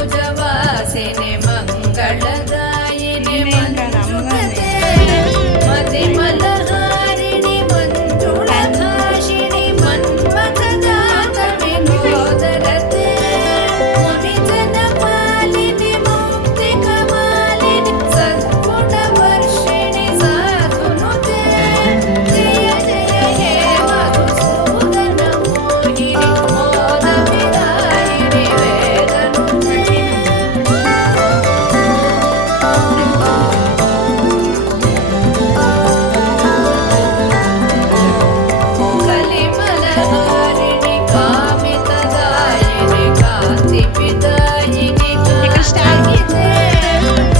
ಮಂಗಳಮಂಬುಜವಾಸಿನಿ ಮಂಗಳದಾಯಿನಿ ಮಂಜುಗತೆ ಮತಿಮಲಹಾರಿಣಿ ಮಂಜುಳಭಾಷಿಣಿ ಮನ್ಮಥದಾತ ವಿನೋದರತೆ ಮುನಿಜನಪಾಲಿನಿ ಮುಕ್ತಿಕಮಾಲಿನಿ ಸದ್ಗುಣವರ್ಷಿಣಿ ಸಾಧುನುತೆ ಜಯ ಜಯ ಹೇ ಮಧುಸೂದನ ಮೋಹಿನಿ ಮೋದವಿದಾಯಿನಿ ವೇದನುತೆ ಕಲಿಮಲಹಾರಿಣಿ ಕಾಮಿತದಾಯಿನಿ ಕಾಂತಿಪಿದಾಯಿನಿ ಕಾಷ್ಟಗಿತೆ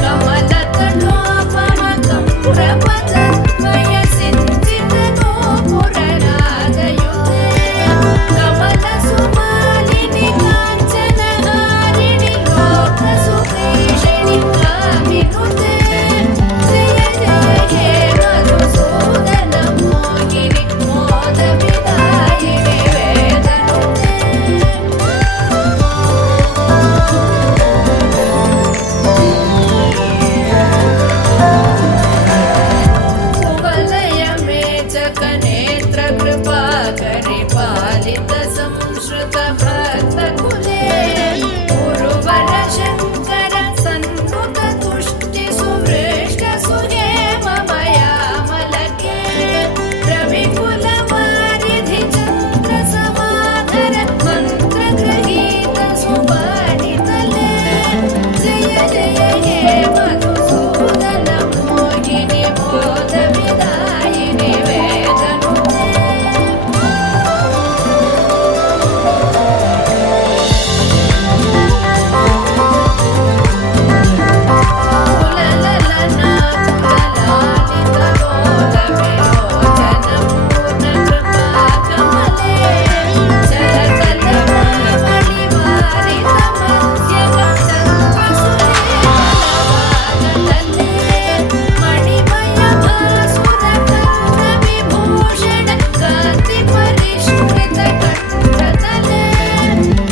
ಕಮಲತನೋಪಮ ಕಂಪ್ರಪದದ್ವಯ ಸಿಂಚಿತ ಗೋಪುರರಾಜಯುತೆ ಕಮಲಸುಮಾಲಿನಿ ಕಾಂಚನಹಾರಿಣಿ ಲೋಕಸುಪ್ರೇಷಿಣಿ ಕಾಮಿನುತೆ ಜಯ ಜಯ ಹೇ ಮಧುಸೂದನ ಮೋಹಿನಿ ಮೋದವಿದಾಯಿನಿ ವೇದನುತೆ कुवलय मेचकनेत्र कृपाकरि पालित संश्रुत भक्तकुले गुरुवर शङ्कर सन्नुत तुष्टि सुवृष्ट सुहेममयामलके रविकुलवारिधि चन्द्र समाधर मन्त्रगृहीत सुपाणितले जय जय हे मधुसूदन मोहिनि मोदविदायिनि वेदनुते कुलललना कुललालित बोधविलोचन पूर्णकृपाकमले चलकलनामणिवारित मध्यगतत्वसुरेमलवागतले मणिमयभासुर कर्णविभूषण कान्तिपरिष्कृत कण्ठतले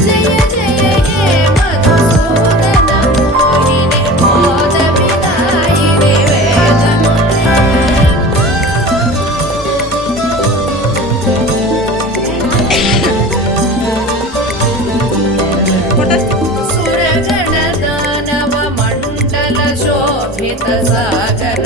जय जय हे मधुसूदन मोहिनि मोदविदायिनि वेदनुते सुरगणदानव मण्डल शोभित सागर